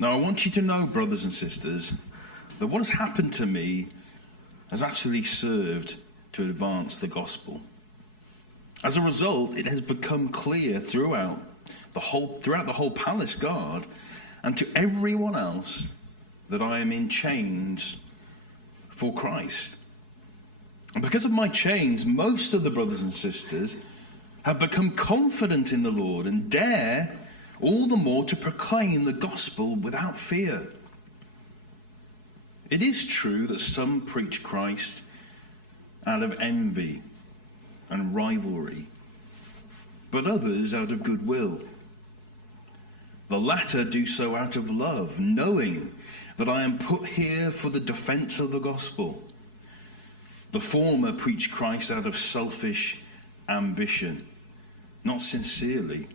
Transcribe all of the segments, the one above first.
Now, I want you to know, brothers and sisters, that what has happened to me has actually served to advance the gospel. As a result, it has become clear throughout the whole palace guard and to everyone else that I am in chains for Christ. And because of my chains, most of the brothers and sisters have become confident in the Lord and dare all the more to proclaim the gospel without fear. It is true that some preach Christ out of envy and rivalry, but others out of goodwill. The latter do so out of love, knowing that I am put here for the defense of the gospel. The former preach Christ out of selfish ambition, not sincerely,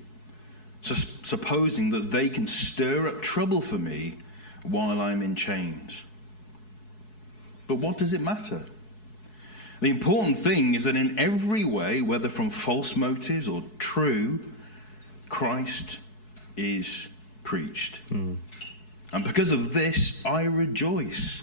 supposing that they can stir up trouble for me while I'm in chains. But what does it matter? The important thing is that in every way, whether from false motives or true, Christ is preached. And because of this, I rejoice.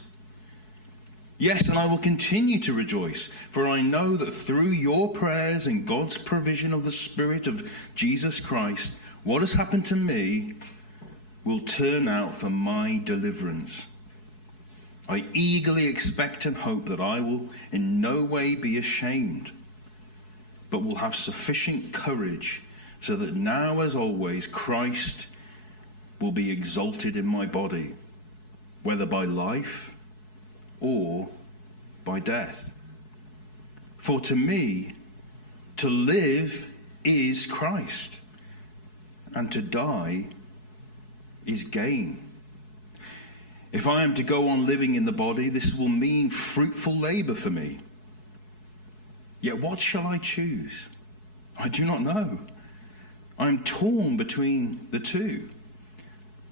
Yes, and I will continue to rejoice, for I know that through your prayers and God's provision of the Spirit of Jesus Christ, what has happened to me will turn out for my deliverance. I eagerly expect and hope that I will in no way be ashamed, but will have sufficient courage so that now, as always, Christ will be exalted in my body, whether by life or by death. For to me, to live is Christ, and to die is gain. If I am to go on living in the body, this will mean fruitful labor for me. Yet what shall I choose? I do not know. I am torn between the two.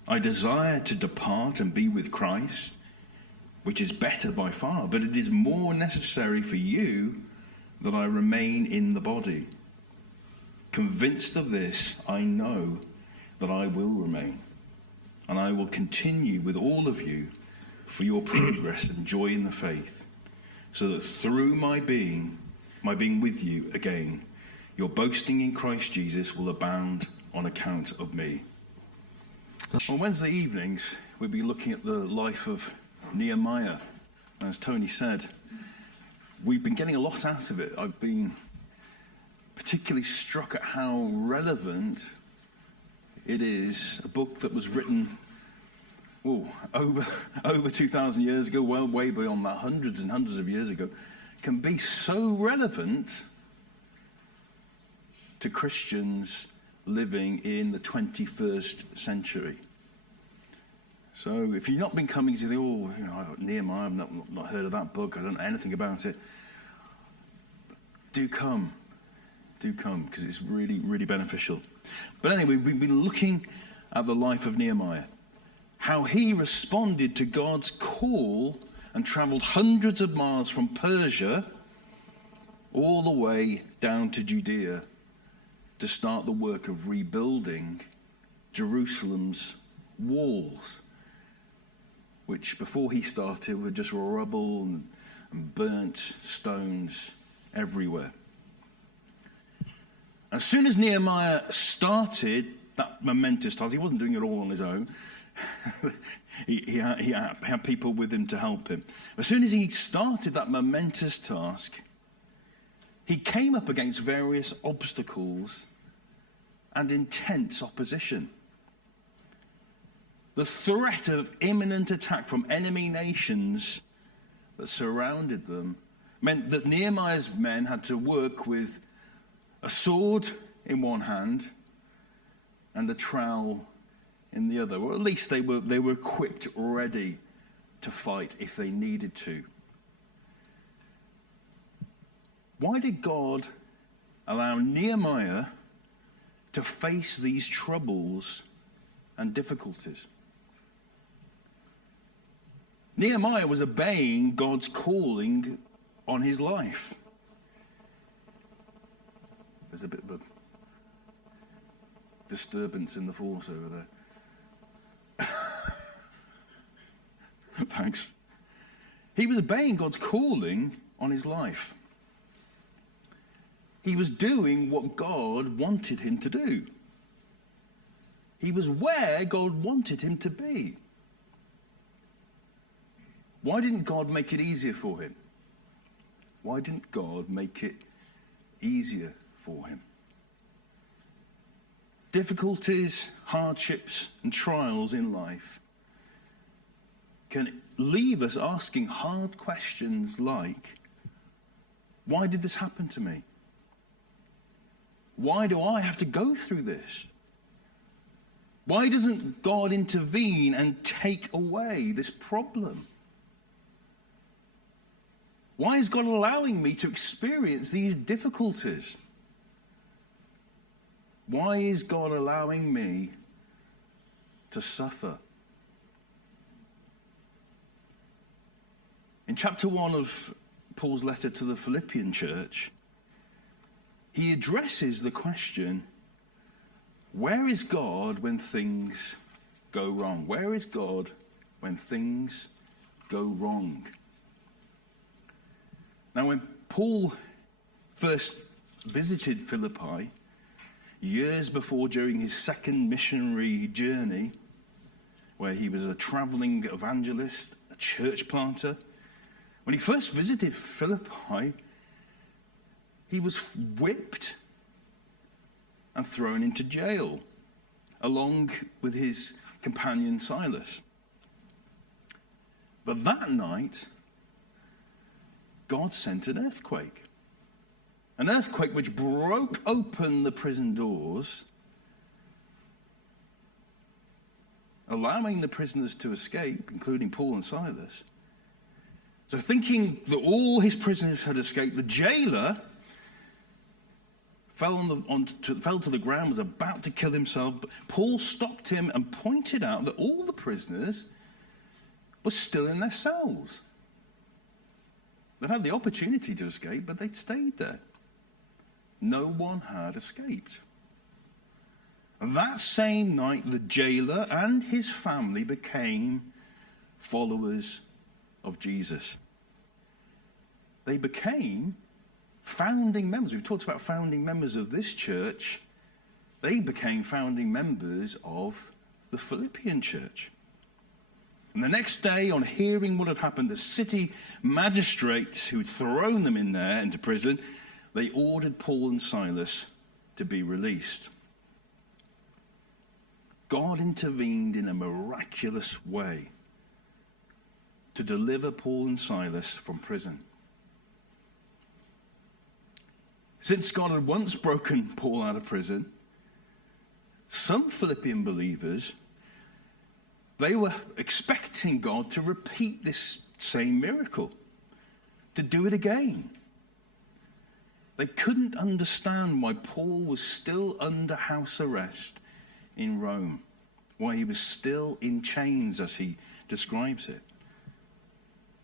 I desire to depart and be with Christ, which is better by far, but it is more necessary for you that I remain in the body. Convinced of this, I know that I will remain, and I will continue with all of you for your progress and joy in the faith, so that through my being with you again, your boasting in Christ Jesus will abound on account of me. On Wednesday evenings, we'll be looking at the life of Nehemiah. As Tony said, we've been getting a lot out of it. I've been particularly struck at how relevant it is. A book that was written over 2,000 years ago, well, way beyond that, hundreds and hundreds of years ago, can be so relevant to Christians living in the 21st century. So if you've not been coming to Nehemiah, I've not heard of that book, I don't know anything about it, do come, because it's really, really beneficial. But anyway, we've been looking at the life of Nehemiah, how he responded to God's call and traveled hundreds of miles from Persia all the way down to Judea to start the work of rebuilding Jerusalem's walls, which before he started were just rubble and burnt stones everywhere. As soon as Nehemiah started that momentous task, he wasn't doing it all on his own. he had people with him to help him. As soon as he started that momentous task, he came up against various obstacles and intense opposition. The threat of imminent attack from enemy nations that surrounded them meant that Nehemiah's men had to work with a sword in one hand and a trowel in the other, or at least they were equipped, ready to fight if they needed to. Why did God allow Nehemiah to face these troubles and difficulties? Nehemiah was obeying God's calling on his life. There's a bit of a disturbance in the force over there. thanks. He was obeying God's calling on his life. He was doing what God wanted him to do. He was where God wanted him to be. Why didn't God make it easier for him? Why didn't God make it easier for him? Difficulties, hardships, and trials in life can leave us asking hard questions like, why did this happen to me? Why do I have to go through this? Why doesn't God intervene and take away this problem? Why is God allowing me to experience these difficulties? Why is God allowing me to suffer? In chapter 1 of Paul's letter to the Philippian church, he addresses the question, where is God when things go wrong? Where is God when things go wrong? Now, when Paul first visited Philippi, years before, during his second missionary journey, where he was a traveling evangelist, a church planter, when he first visited Philippi, he was whipped and thrown into jail, along with his companion Silas. But that night, God sent an earthquake which broke open the prison doors, allowing the prisoners to escape, including Paul and Silas. So thinking that all his prisoners had escaped, the jailer fell to the ground, was about to kill himself, but Paul stopped him and pointed out that all the prisoners were still in their cells. They'd had the opportunity to escape, but they'd stayed there. No one had escaped. And that same night, the jailer and his family became followers of Jesus. They became founding members. We've talked about founding members of this church. They became founding members of the Philippian church. And the next day, on hearing what had happened, the city magistrate who had thrown them in there into prison, they ordered Paul and Silas to be released. God intervened in a miraculous way to deliver Paul and Silas from prison. Since God had once broken Paul out of prison, some Philippian believers, they were expecting God to repeat this same miracle, to do it again. They couldn't understand why Paul was still under house arrest in Rome, why he was still in chains, as he describes it.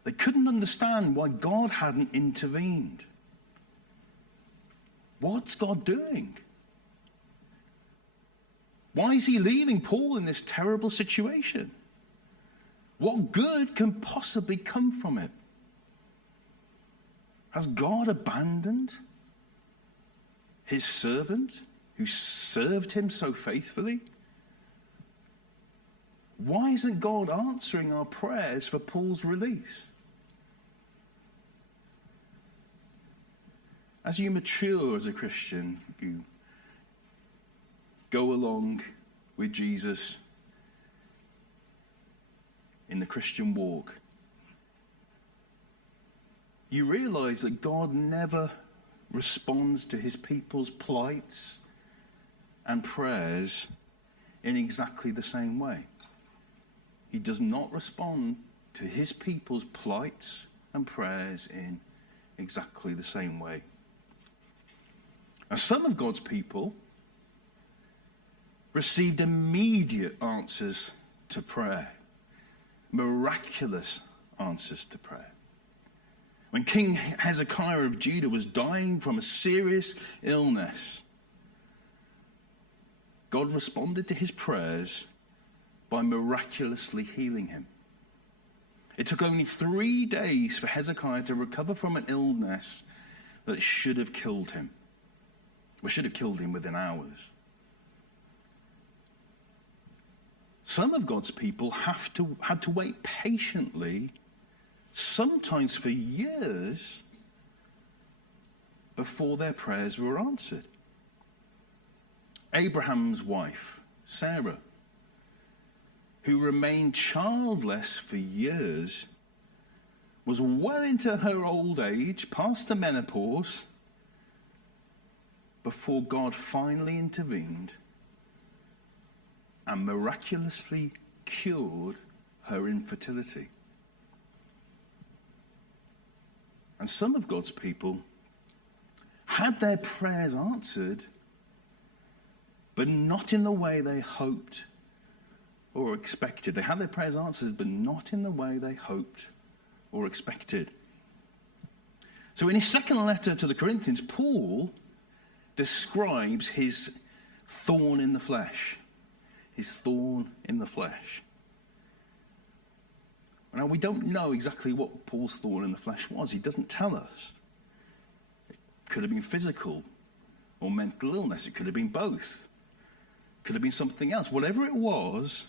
They couldn't understand why God hadn't intervened. What's God doing? Why is he leaving Paul in this terrible situation? What good can possibly come from it? Has God abandoned his servant who served him so faithfully? Why isn't God answering our prayers for Paul's release? As you mature as a Christian, you go along with Jesus in the Christian walk, you realize that God never responds to his people's plights and prayers in exactly the same way. He does not respond to his people's plights and prayers in exactly the same way. Now, some of God's people received immediate answers to prayer, miraculous answers to prayer. When King Hezekiah of Judah was dying from a serious illness, God responded to his prayers by miraculously healing him. It took only 3 days for Hezekiah to recover from an illness that should have killed him. We should have killed him within hours. Some of God's people had to wait patiently, sometimes for years, before their prayers were answered. Abraham's wife, Sarah, who remained childless for years, was well into her old age, past the menopause, before God finally intervened and miraculously cured her infertility. And some of God's people had their prayers answered, but not in the way they hoped or expected. They had their prayers answered, but not in the way they hoped or expected. So in his second letter to the Corinthians, Paul describes his thorn in the flesh. His thorn in the flesh. Now, we don't know exactly what Paul's thorn in the flesh was. He doesn't tell us. It could have been physical or mental illness. It could have been both. It could have been something else. Whatever it was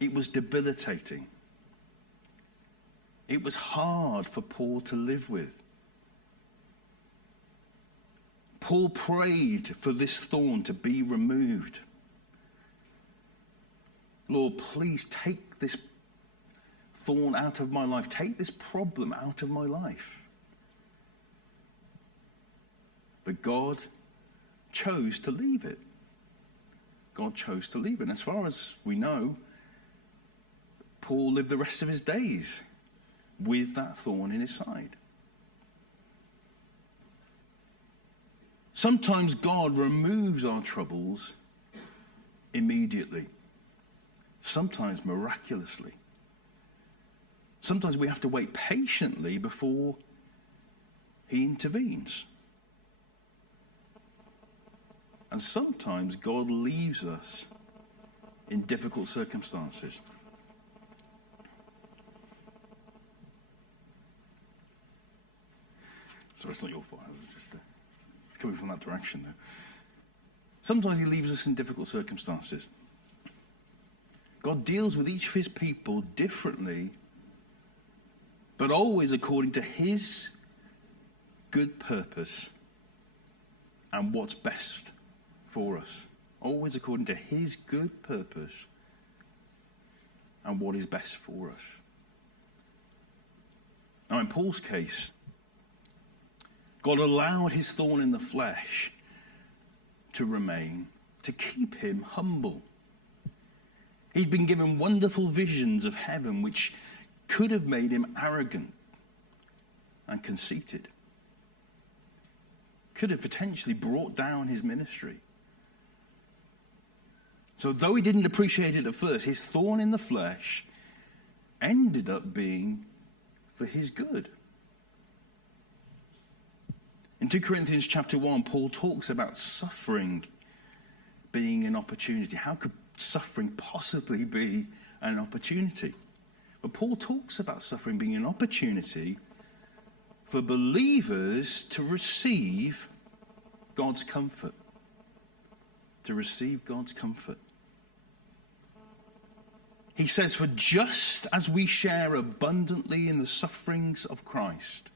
debilitating. It was hard for Paul to live with. Paul prayed for this thorn to be removed. Lord, please take this thorn out of my life. Take this problem out of my life. But God chose to leave it. God chose to leave it. And as far as we know, Paul lived the rest of his days with that thorn in his side. Sometimes God removes our troubles immediately. Sometimes miraculously. Sometimes we have to wait patiently before he intervenes. And sometimes God leaves us in difficult circumstances. Sorry, it's not your fault. I was just coming from that direction though. Sometimes he leaves us in difficult circumstances. God deals with each of his people differently, but always according to his good purpose and what's best for us. Always according to his good purpose and what is best for us. Now, in Paul's case, God allowed his thorn in the flesh to remain, to keep him humble. He'd been given wonderful visions of heaven which could have made him arrogant and conceited. Could have potentially brought down his ministry. So though he didn't appreciate it at first, his thorn in the flesh ended up being for his good. In 2 Corinthians chapter 1, Paul talks about suffering being an opportunity. How could suffering possibly be an opportunity? But Paul talks about suffering being an opportunity for believers to receive God's comfort. To receive God's comfort. He says, for just as we share abundantly in the sufferings of Christ,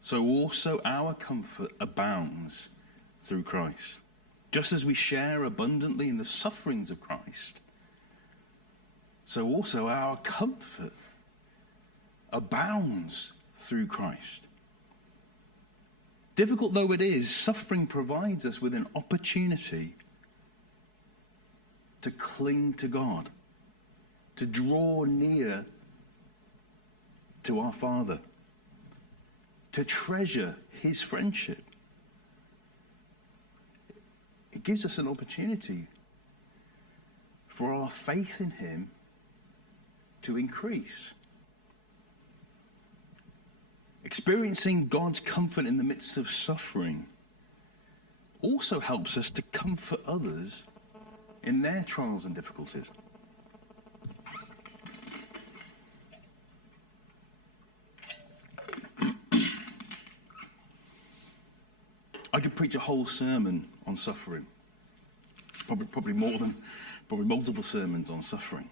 so also our comfort abounds through Christ. Just as we share abundantly in the sufferings of Christ, so also our comfort abounds through Christ. Difficult though it is, suffering provides us with an opportunity to cling to God, to draw near to our Father, to treasure his friendship. It gives us an opportunity for our faith in him to increase. Experiencing God's comfort in the midst of suffering also helps us to comfort others in their trials and difficulties. could preach a whole sermon on suffering. Probably multiple sermons on suffering.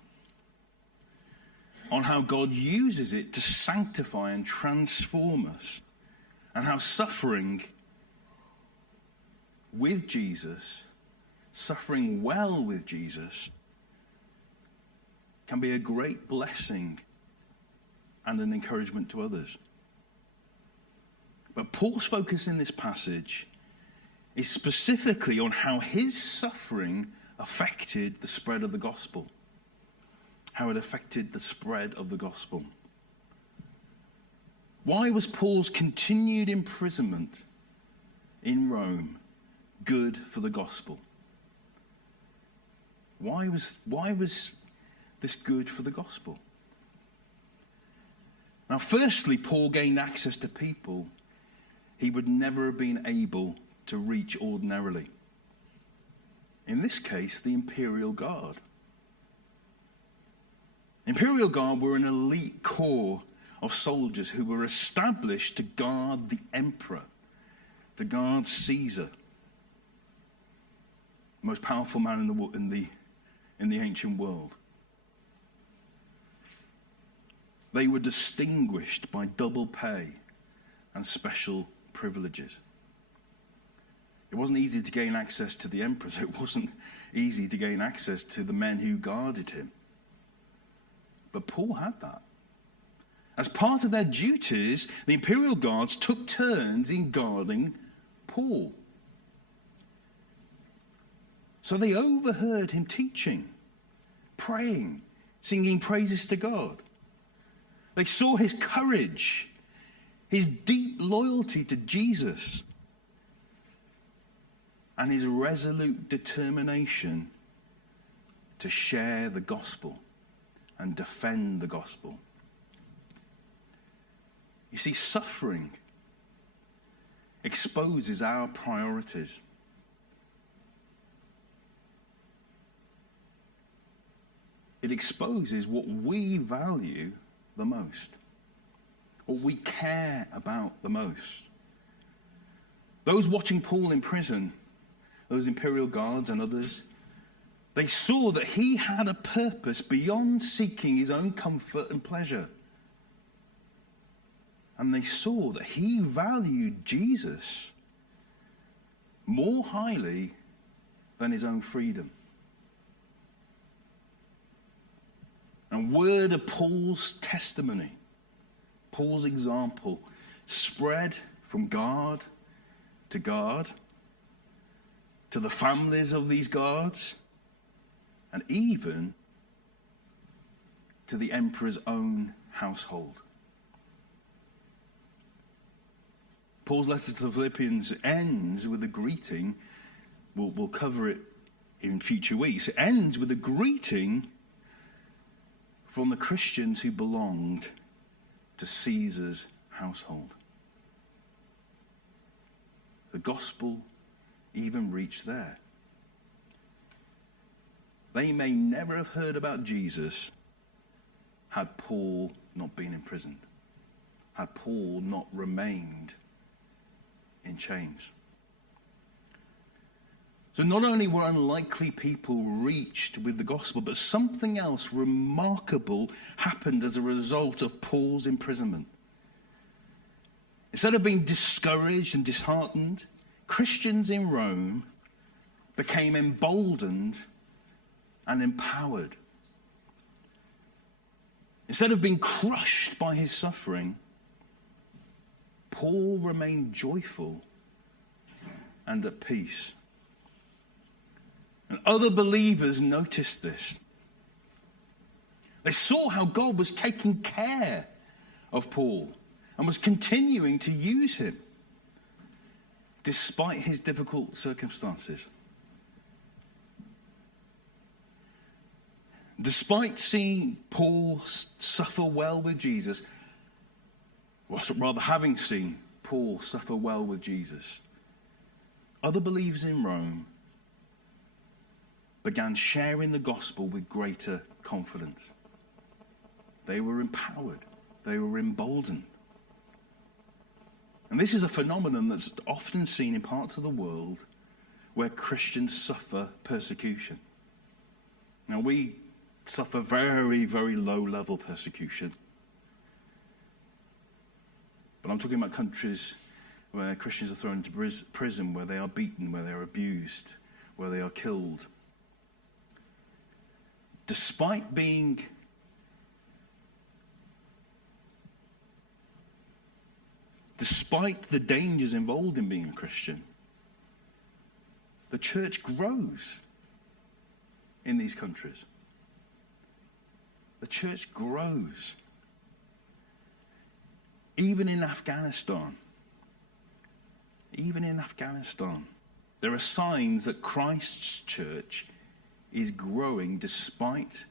On how God uses it to sanctify and transform us. And how suffering with Jesus, suffering well with Jesus, can be a great blessing and an encouragement to others. But Paul's focus in this passage is specifically on how his suffering affected the spread of the gospel. How it affected the spread of the gospel. Why was Paul's continued imprisonment in Rome good for the gospel? Why was this good for the gospel? Now, firstly, Paul gained access to people he would never have been able to reach ordinarily. In this case, the Imperial Guard. Imperial Guard were an elite corps of soldiers who were established to guard the emperor, to guard Caesar, the most powerful man in the ancient world. They were distinguished by double pay and special privileges. It wasn't easy to gain access to the emperor, so it wasn't easy to gain access to the men who guarded him. But Paul had that. As part of their duties, the imperial guards took turns in guarding Paul. So they overheard him teaching, praying, singing praises to God. They saw his courage, his deep loyalty to Jesus, and his resolute determination to share the gospel and defend the gospel. You see, suffering exposes our priorities. It exposes what we value the most, what we care about the most. Those watching Paul in prison, those imperial guards and others, they saw that he had a purpose beyond seeking his own comfort and pleasure. And they saw that he valued Jesus more highly than his own freedom. And word of Paul's testimony, Paul's example, spread from guard to the families of these guards, and even to the emperor's own household. Paul's letter to the Philippians ends with a greeting. We'll cover it in future weeks. It ends with a greeting from the Christians who belonged to Caesar's household. The gospel even reached there. They may never have heard about Jesus had Paul not been imprisoned, had Paul not remained in chains. So not only were unlikely people reached with the gospel, but something else remarkable happened as a result of Paul's imprisonment. Instead of being discouraged and disheartened, Christians in Rome became emboldened and empowered. Instead of being crushed by his suffering, Paul remained joyful and at peace. And other believers noticed this. They saw how God was taking care of Paul and was continuing to use him despite his difficult circumstances. Despite seeing Paul suffer well with Jesus, or rather having seen Paul suffer well with Jesus, other believers in Rome began sharing the gospel with greater confidence. They were empowered. They were emboldened. And this is a phenomenon that's often seen in parts of the world where Christians suffer persecution. Now, we suffer very, very low-level persecution. But I'm talking about countries where Christians are thrown into prison, where they are beaten, where they are abused, where they are killed. Despite the dangers involved in being a Christian, the church grows in these countries. The church grows. Even in Afghanistan, there are signs that Christ's church is growing despite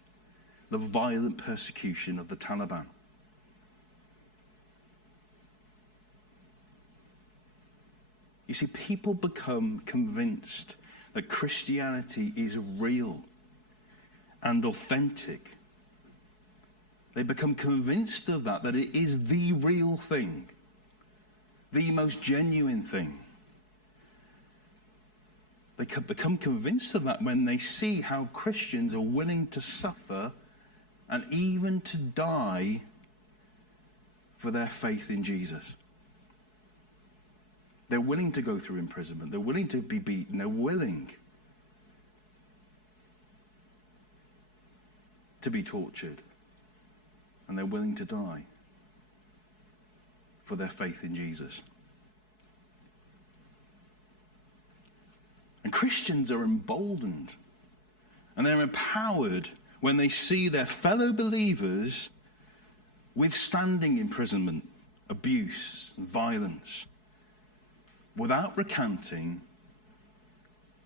the violent persecution of the Taliban. You see, people become convinced that Christianity is real and authentic. They become convinced of that it is the real thing, the most genuine thing. They become convinced of that when they see how Christians are willing to suffer and even to die for their faith in Jesus. They're willing to go through imprisonment. They're willing to be beaten. They're willing to be tortured. And they're willing to die for their faith in Jesus. And Christians are emboldened and they're empowered when they see their fellow believers withstanding imprisonment, abuse, and violence, without recanting,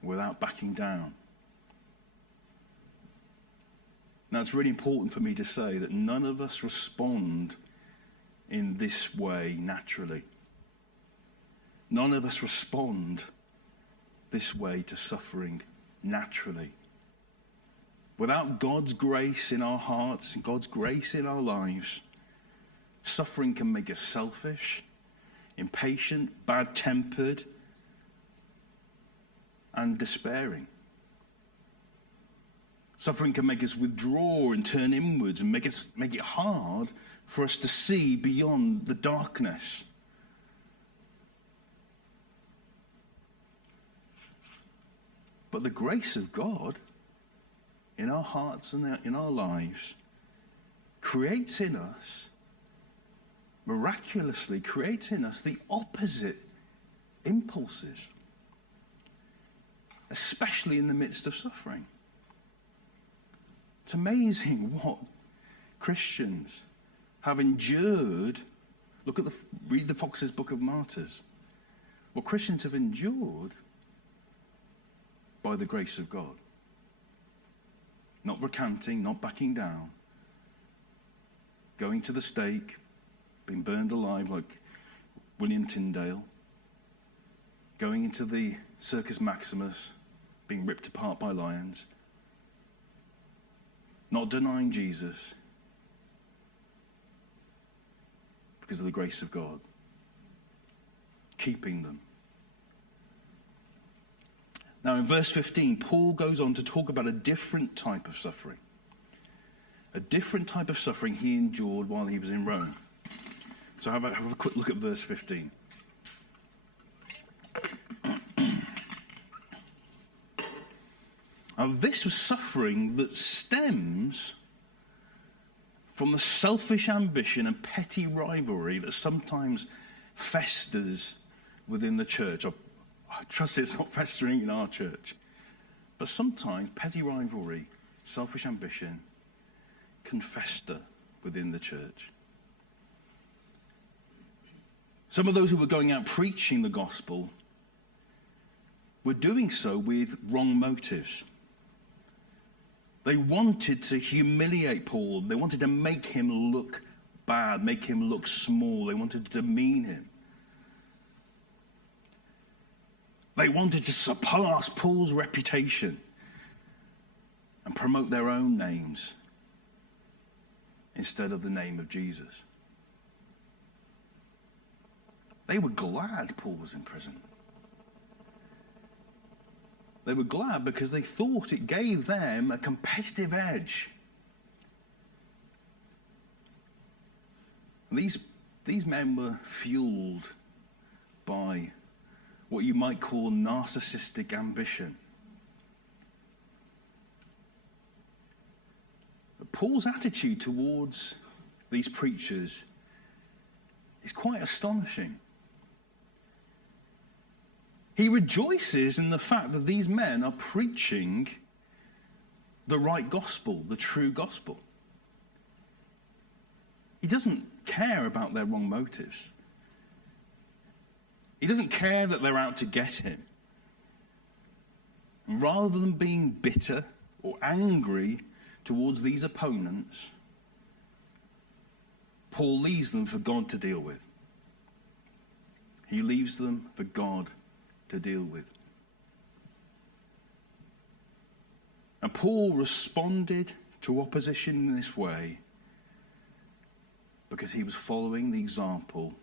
without backing down. Now, it's really important for me to say that none of us respond in this way naturally. None of us respond this way to suffering naturally. Without God's grace in our hearts and God's grace in our lives, suffering can make us selfish, impatient, bad-tempered, and despairing. Suffering can make us withdraw and turn inwards and make it hard for us to see beyond the darkness. But the grace of God in our hearts and in our lives creates in us, miraculously creates in us the opposite impulses, especially in the midst of suffering. It's amazing what Christians have endured. Read the Fox's Book of Martyrs. What Christians have endured by the grace of God. Not recanting, not backing down, going to the stake, being burned alive like William Tyndale, going into the Circus Maximus, being ripped apart by lions, not denying Jesus because of the grace of God, keeping them. Now in verse 15, Paul goes on to talk about a different type of suffering. A different type of suffering he endured while he was in Rome. So have a quick look at verse 15. Now this was suffering that stems from the selfish ambition and petty rivalry that sometimes festers within the church. I trust it's not festering in our church. But sometimes petty rivalry, selfish ambition can fester within the church. Some of those who were going out preaching the gospel were doing so with wrong motives. They wanted to humiliate Paul. They wanted to make him look bad, make him look small. They wanted to demean him. They wanted to surpass Paul's reputation and promote their own names instead of the name of Jesus. They were glad Paul was in prison. They were glad because they thought it gave them a competitive edge. These men were fueled by what you might call narcissistic ambition. But Paul's attitude towards these preachers is quite astonishing. He rejoices in the fact that these men are preaching the right gospel, the true gospel. He doesn't care about their wrong motives. He doesn't care that they're out to get him. And rather than being bitter or angry towards these opponents, Paul leaves them for God to deal with. He leaves them for God to deal with. And Paul responded to opposition in this way because he was following the example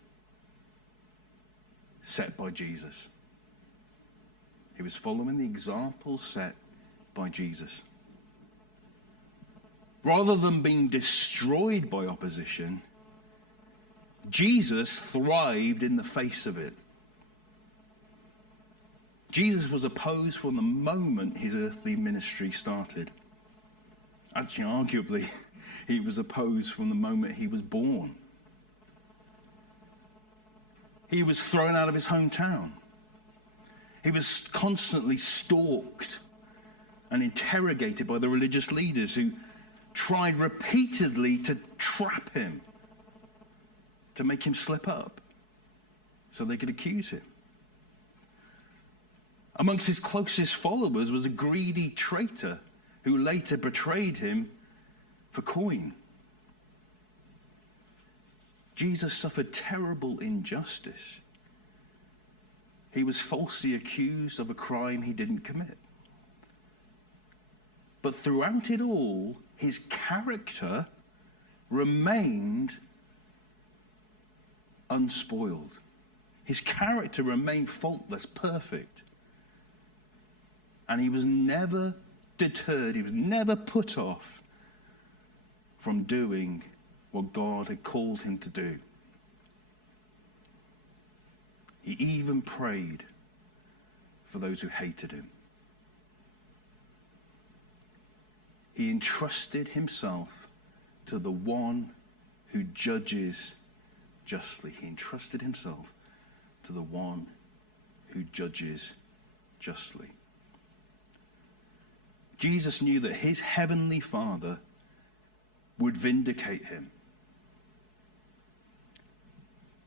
set by Jesus. He was following the example set by Jesus. Rather than being destroyed by opposition, Jesus thrived in the face of it. Jesus was opposed from the moment his earthly ministry started. Actually, arguably, he was opposed from the moment he was born. He was thrown out of his hometown. He was constantly stalked and interrogated by the religious leaders who tried repeatedly to trap him, to make him slip up so they could accuse him. Amongst his closest followers was a greedy traitor who later betrayed him for coin. Jesus suffered terrible injustice. He was falsely accused of a crime he didn't commit. But throughout it all, his character remained unspoiled. His character remained faultless, perfect. And he was never deterred, he was never put off from doing what God had called him to do. He even prayed for those who hated him. He entrusted himself to the one who judges justly. He entrusted himself to the one who judges justly. Jesus knew that his heavenly Father would vindicate him.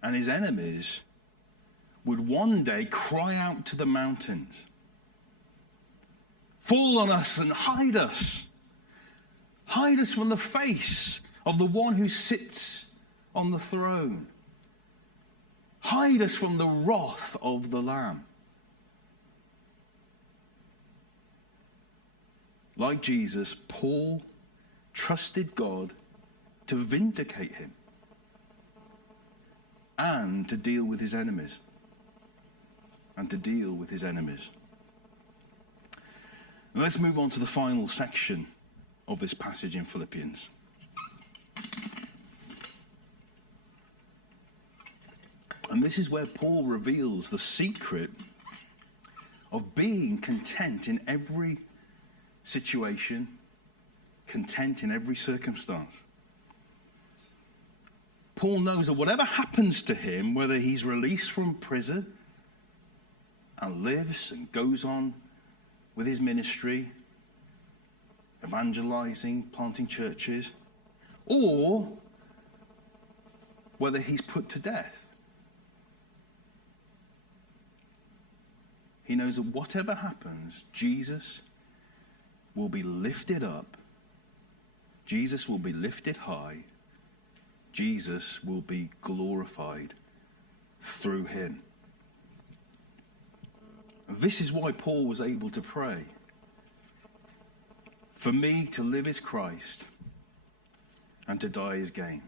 And his enemies would one day cry out to the mountains, "Fall on us and hide us. Hide us from the face of the one who sits on the throne. Hide us from the wrath of the Lamb." Like Jesus, Paul trusted God to vindicate him and to deal with his enemies. And let's move on to the final section of this passage in Philippians. And this is where Paul reveals the secret of being content in every situation, content in every circumstance. Paul knows that whatever happens to him, whether he's released from prison and lives and goes on with his ministry, evangelizing, planting churches, or whether he's put to death, he knows that whatever happens, Jesus will be lifted up. Jesus will be lifted high. Jesus will be glorified through him. This is why Paul was able to pray, "For me to live is Christ, and to die is gain."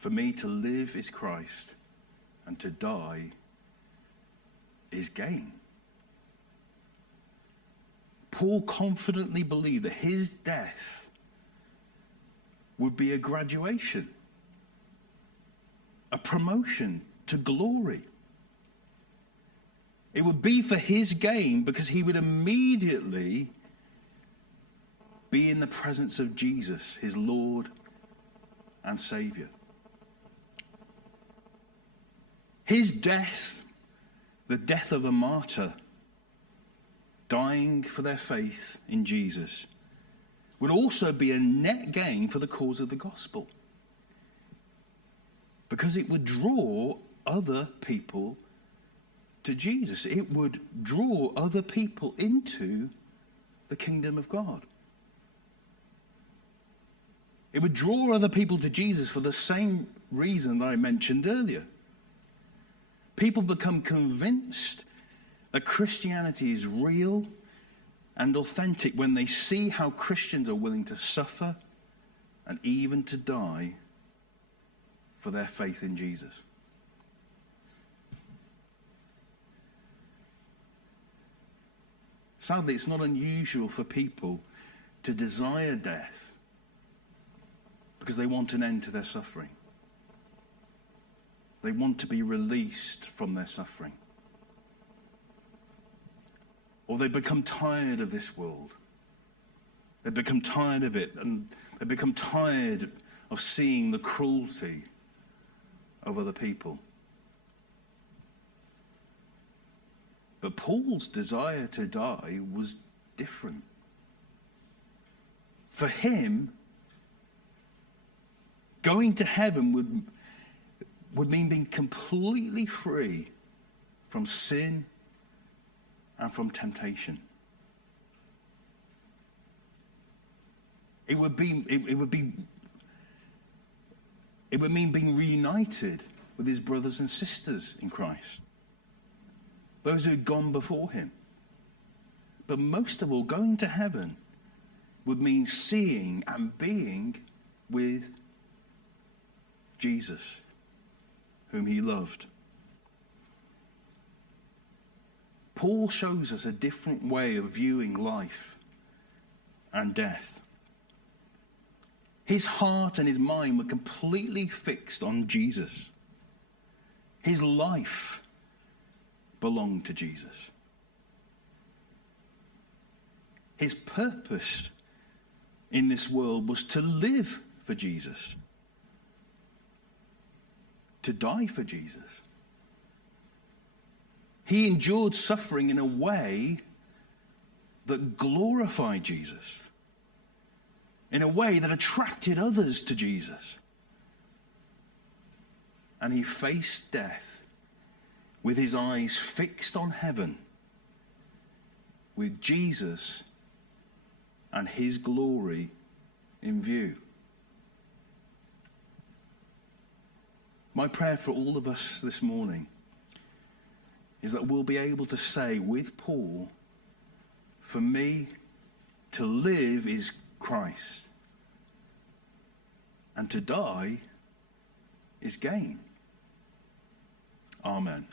For me to live is Christ, and to die is gain. Paul confidently believed that his death would be a graduation, a promotion to glory. It would be for his gain because he would immediately be in the presence of Jesus, his Lord and Saviour. His death, the death of a martyr, dying for their faith in Jesus, would also be a net gain for the cause of the gospel, because it would draw other people to Jesus. It would draw other people into the kingdom of God. It would draw other people to Jesus for the same reason that I mentioned earlier. People become convinced that Christianity is real and authentic when they see how Christians are willing to suffer and even to die for their faith in Jesus. Sadly, it's not unusual for people to desire death because they want an end to their suffering. They want to be released from their suffering. Or they become tired of this world. They become tired of it, and they become tired of seeing the cruelty of other people. But Paul's desire to die was different. For him, going to heaven would mean being completely free from sin and from temptation. It would mean being reunited with his brothers and sisters in Christ, those who had gone before him. But most of all, going to heaven would mean seeing and being with Jesus, whom he loved. Paul shows us a different way of viewing life and death. His heart and his mind were completely fixed on Jesus. His life belonged to Jesus. His purpose in this world was to live for Jesus, to die for Jesus. He endured suffering in a way that glorified Jesus, in a way that attracted others to Jesus. And he faced death with his eyes fixed on heaven, with Jesus and his glory in view. My prayer for all of us this morning is that we'll be able to say with Paul, for me to live is Christ, and to die is gain. Amen.